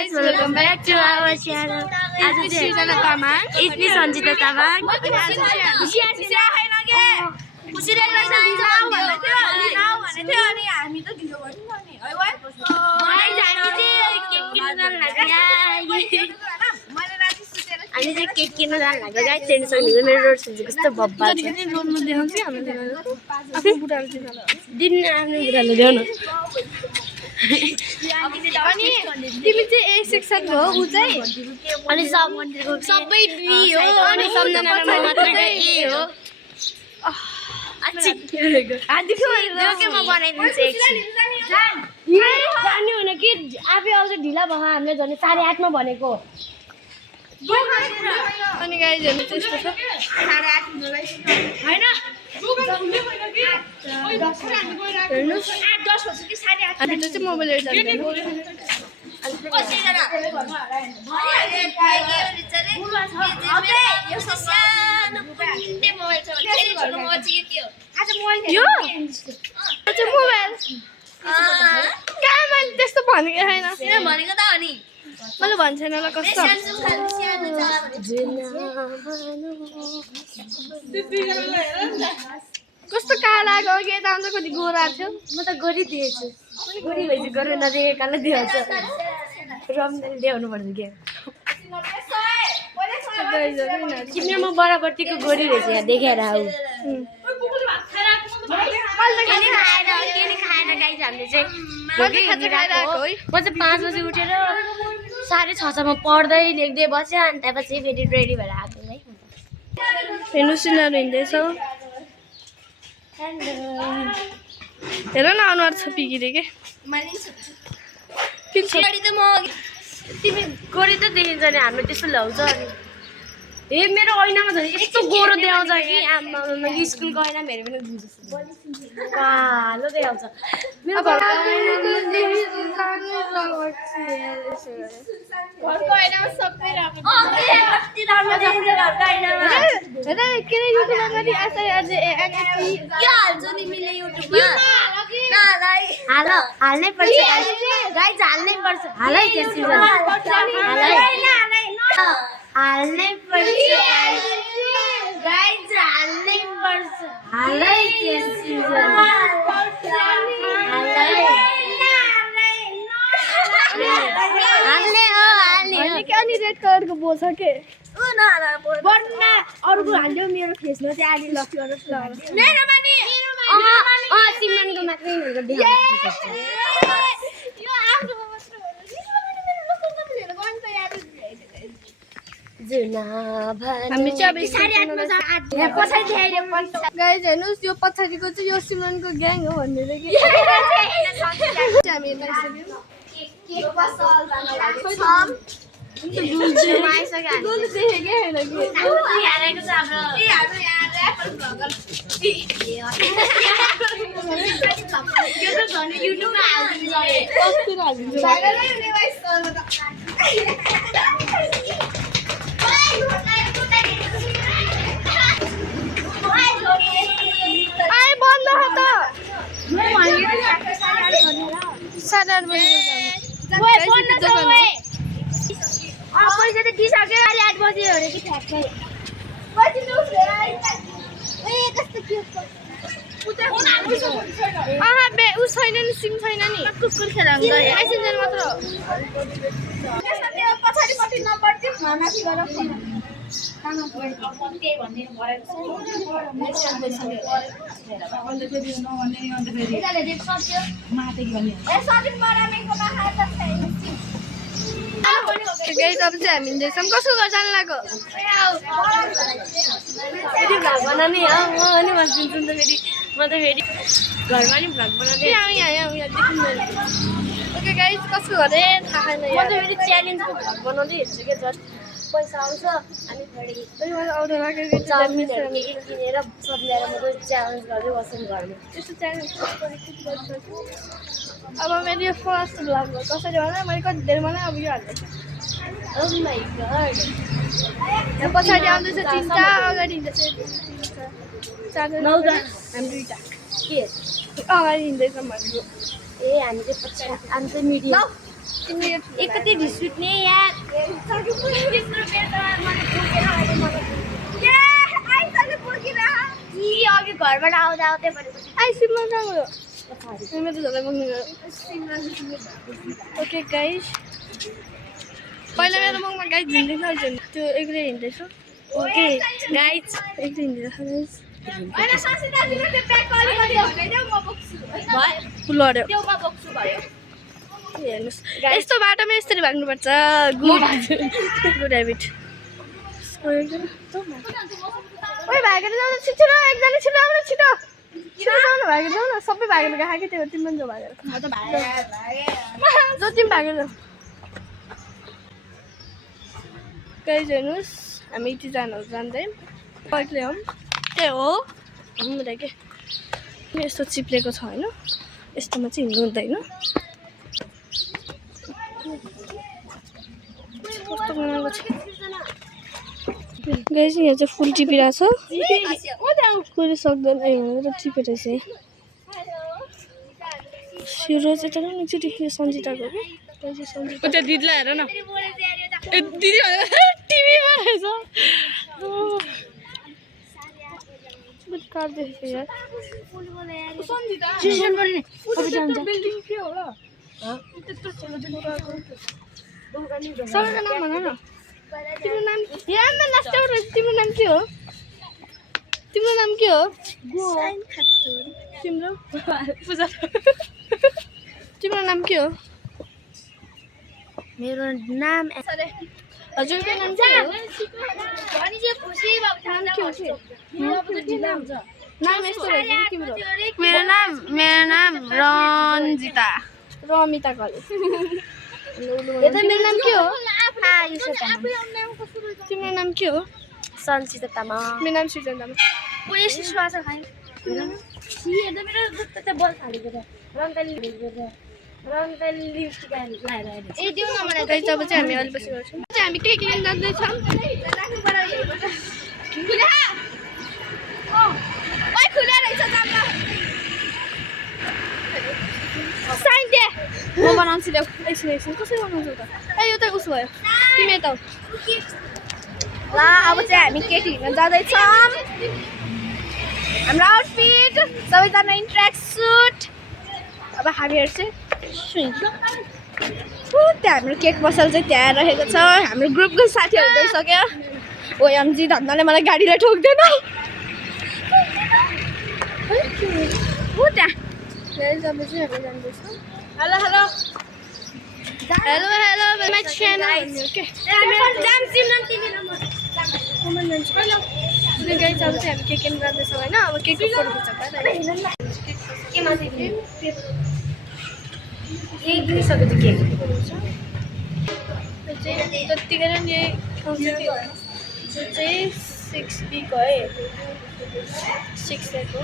guys, welcome back to our channel. आज चाहिँ It's me Sanjita Tabak. हामी चाहिँ केक किन्न जानु लाग्यो गाइस टेन्सन हुँदैन मेरो रोड सुन्छु कस्तो बब्बा छ रोडमा देखाउँछ हामीले आफ्नो बुढाले दिन आफ्नो बुढाले देखाउनु अनि तिमी चाहिँ ए सेक्सन हो उ चाहिँ अनि सब मन्दिरको सबै बी हो अनि सम्झना र मात्र ए हो अच्छा आदि के म बनाइदिन्छु एकछिन जान्नु हुन कि आफै आउँछ ढिला भयो हामीले झन् 8:30 मा भनेको अनि गाइस हेर्नु त्यस्तो छ 8:30 हैन हेर्नुस् 8:10 हुन्छ कि 8:30 हामी चाहिँ मोबाइल लिएर जान्छ त्यस्तो भनेको छैन भनेको त अनि मलाई भन्छ छैन ल कस्तो कस्तो काला गयो के त अन्त कति गोरा थियो म त गोरी दिएछु गोरी भएपछि गोरा नदेखे कालो दिएछ रमले ल्याउनु पर्छ के तिम्रो म बराबरतीको गोरी रहेछ यहाँ देखेर आऊ हामीले चाहिँ म चाहिँ 5 बजी उठेर 6:30 मा पढ्दै लेख्दै बस्यो अनि त्यसपछि फेरि रेडी भएर आएको है हेर्नु सिनाहरू हिँड्दैछ हेर न अनुहार छ पिगिरे के तिमी गोरी त देखिन्छ नि हाम्रो त्यस्तो ल्याउँछ अनि ए मेरो ऐनामा झन् यस्तो गोरो देखाउँछ कि आमा स्कुलको ऐना मेरो पनि कालो देखाउँछ मेरो घरको ऐनामा सबै राम्रो कति राम्रो छ घरको ऐनामा हेर किन युट्युबमा गरी आशा आज एनएफटी के हाल्छ नि मिले युट्युबमा हाल हाल्नै पर्छ गाइस हाल्नै पर्छ हालै त्यसै हाल्नै पर्छ गाइस हाल्नै पर्छ हालै त्यसै हाल्ने हो हाल्ने के अनि रेड कलरको बोछ के बन्ना अरूको हाल्यो मेरो फेसमा चाहिँ आली लक गर्नुस् ल मेरोमा नि सिमरनको मात्रै भनेको देखाउँछु यो आफ्नो मात्र हो मेरो लोकल हेरेर गन त याद जुना भन हामी चाहिँ अब 8:30 मा पछाडी आइले पन्छ गाइस हेर्नुस् यो पछाडीको चाहिँ यो सिमरनको ग्याङ हो भन्ने कि हामी केक पसल जानु लागि छ दुध देखेकै हैन कि हारेको छ हाम्रो ए हाम्रो यहाँ र्यापर भगल यो त झन् युट्युबमा हाल्दिन्छ रे कस्तो हाल्दिन्छ भाइरलै हुने भाइ सर आइ बन्द हो त म भनेको 8:30 बजे ओए बन्द छ ओए पैसा त दिइसक्यो अहिले 8 बजे हो रे कि ठ्याक्कै पछि लुस लिएर आइन्छ ए कस्तो क्युट बे उ छैन नि सिम छैन नि कुकुर खेलाउनु गए मेसेन्जर मात्र हो त्यसले पछाडीपट्टि नम्बर दिउ माथि गएर फोन कामा गए अब के भन्ने भरेको छ मेसेन्जर छ अन्त फेरि नभन्ने नि अन्त फेरि यसले देख सक्यो माथि भन्ने ए सजिन बरामेको माखा त छैन गाइस अब चाहिँ हामी हिँड्दैछौँ कसो घर जानु लाग्यो फेरि भ्लग बनाउने हो म पनि भनिदिन्छु नि त फेरि म त फेरि घरमा नि भ्लग बनाउँदै यहाँ देखिँदैन ओके गाइस कसो गरे थाहा छैन म त फेरि च्यालेन्जको भ्लग बनाउँदै हिँड्छु क्या जस्ट पैसा आउँछ अनि फेरि आउँदैन किनेर सब ल्याएर म त च्यालेन्ज गर्दै बस्छु घरमा त्यस्तो च्यालेन्ज अब मेरो यो फर्स्ट भ्लग हो कसरी भन्दा मैले कति धेरै बनाएँ अब यो हाल्दैछु Oh my god. Yang pasti ada cinta agak indah sih. Mau gak? Ambil tak. Yes. Agak indah sama dulu. Ante media. एकति रिस उठ्ने यार अघि घरबाट आउँदा आउँदै ओके गाइस पहिला मेरो मुखमा गाइस झुन्डिन्छ त्यो एक्लै हिँड्दैछु ओके गाइस एक्लै हिँडिरहेको हेर्नुहोस् यस्तो बाटोमा यसरी भाग्नुपर्छ गुड हेबिट भागेर जाउँ छिटो न एकजना छिटो आउनु छिटो छिटो जाउँ भागेर जाउँ न सबै भागेर गएको कि त्यो तिमी पनि जाऊ भागेर जो तिमी भागेर जाऊ गाइस हेर्नुहोस् हामी यतिजनाहरू जाँदै एक्लै हौँ त्यही हो हुँदै के यस्तो चिप्लेको छ होइन यस्तोमा चाहिँ हिँड्नु हुँदैन कस्तो बनाएको छ गाइस यहाँ चाहिँ फुल टिपिरहेको छ कोही सक्दैन हिँडेर टिपेर चाहिँ सिरो चाहिँ त एकचोटि सन्जिताको त्यो दिदीलाई हेर न दिदी टिभीमा रहेछ काट्दैछ यार सबैको नाम भन न तिम्रो नाम तिम्रो नाम के हो तिम्रो नाम के हो तिम्रो पूजा तिम्रो नाम के हो मेरो नाम हजुरको नाम के हो नाम यस्तो रहेछ तिम्रो मेरो नाम रन्जिता रमिता कलेज मेरो नाम के हो तिम्रो नाम के हो सन्चिता तामाङ मेरो नाम सृजन तामाङ जब चाहिँ हामी अलि पछि गर्छौँ हामी के लिन जाँदैछौँ म बनाउँछु ल्याउ एकछिन कसरी बनाउँछौ त ए यो त उसो भयो तिमी यता ल अब चाहिँ हामी केटी हिँड्न जाँदैछौँ हाम्रो आउटफिट सबैजना ट्र्याक सुट अब हामीहरू चाहिँ त्यहाँ हाम्रो केक पसल चाहिँ त्यहाँ रहेको छ हाम्रो ग्रुपको साथीहरू गइसक्यो ओएमजी धन्दाले मलाई गाडीलाई ठोक्दैन त्यहाँ जब चाहिँ हामी जाँदैछौँ hello hello hello hello my channel okay guys अब चाहिँ हामी केक जाँदैछौँ होइन अब केकको फोटो खिच्छ दिइसक्यो त्यो केक जतिकै नि जो चाहिँ 6 वीक है 6 डेको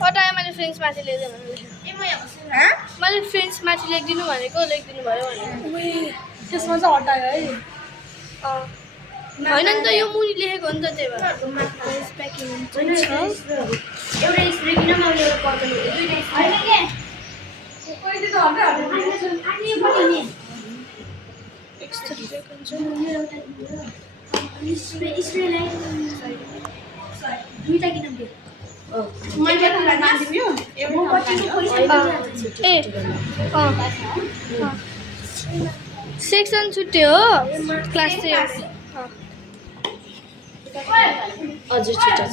पटायो मैले फ्रेन्ड्स माथि लेख्दैन मैले फ्रेन्ड्स माथि लेखिदिनु भनेको लेखिदिनु भयो भनेको त्यसमा चाहिँ हटायो है होइन नि त यो मुनि लेखेको हो नि त त्यही भएर प्याकिङ एउटा स्प्रे किन मैले एउटा पर्दैन सेक्सन छुट्यो हो क्लास चाहिँ हजुर छुट्टा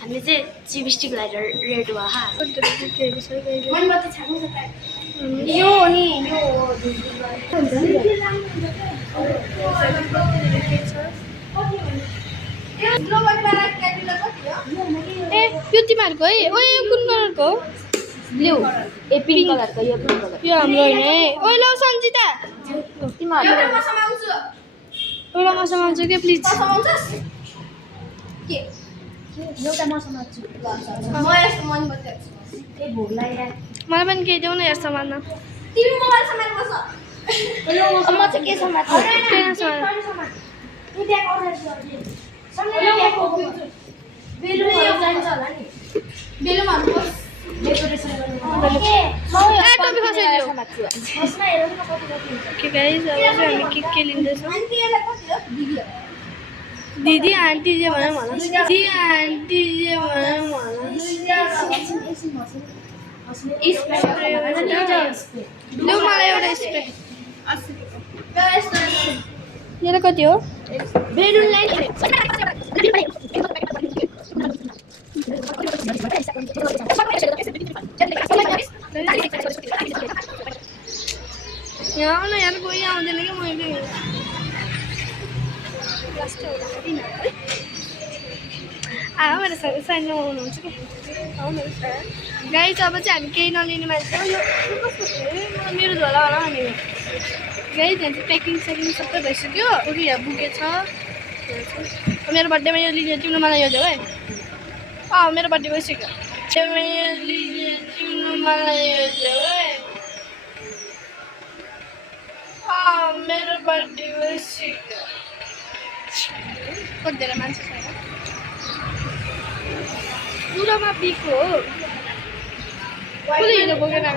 हामीले चाहिँ चिपस्टिक लगाएर रेड भयो यो हो नि ए यो तिमीहरूको है ओ यो कुन कलरको हो ब्लू ए पिङ्क कलरको यो ब्लू कलर यो हाम्रो होइन है ओ ल सन्जिता तिमीहरू एउटा म समाउँछु के प्लिज मलाई पनि केही देऊ न यार सामान ओके गाइस, अब चाहिँ हामी के लिँदैछौँ? दिदी आन्टी जे भनौँ होला, दिदी आन्टी जे भनौँ होला। लु मलाई एउटा स्प्रे। मेरो कति हो? बेलुन लाइन यहाँ आउन यार, कोही आउँदैन क्या, मैले मेरो साइडमा आउनुहुन्छ कि गाइस। अब चाहिँ हामी केही नलिने मान्छे हो। यो कस्तो मेरो झोला होला नि गाइस। यहाँ चाहिँ प्याकिङ सेकिङ सबै भइसक्यो। ओके यहाँ बुके छ। मेरो बर्थडेमा यो लिने तिम्रो मलाई यो देऊ है। मेरो बर्थडे भइसक्यो। तिम्रो मलाई यो देऊ है। मेरो बर्थडे भइसक्यो। कति धेरै मान्छे छैन पुरामा बिक हो। कसले हिँड्नु बोकेर आएको?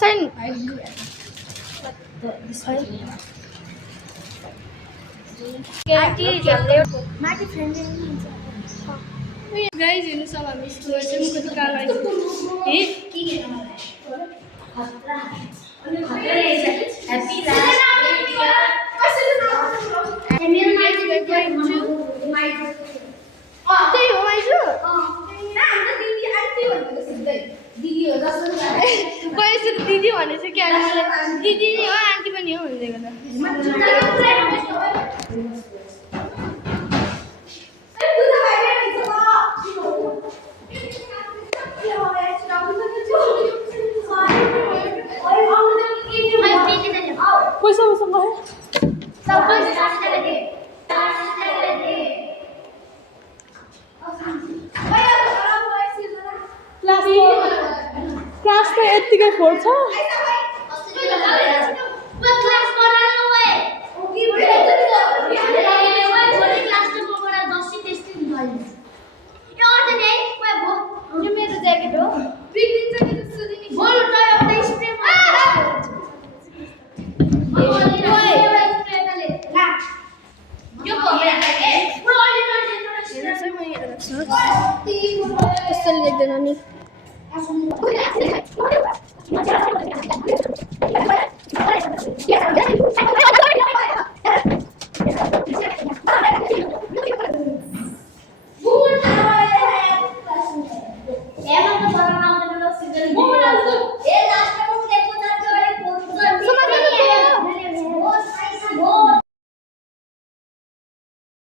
साइन गाइस हेर्नुहोस्, अब हामी स्टोर चाहिँ कति कालो त्यही हो आइजु दिदी भनेछ क्या? दिदी हो आन्टी पनि हो भनिदिएको पैसा पैसा भयो। क्लास त यत्तिकै फोड्छ। मेरो ज्याकेट हो। यस्तो लेख्दैन नि।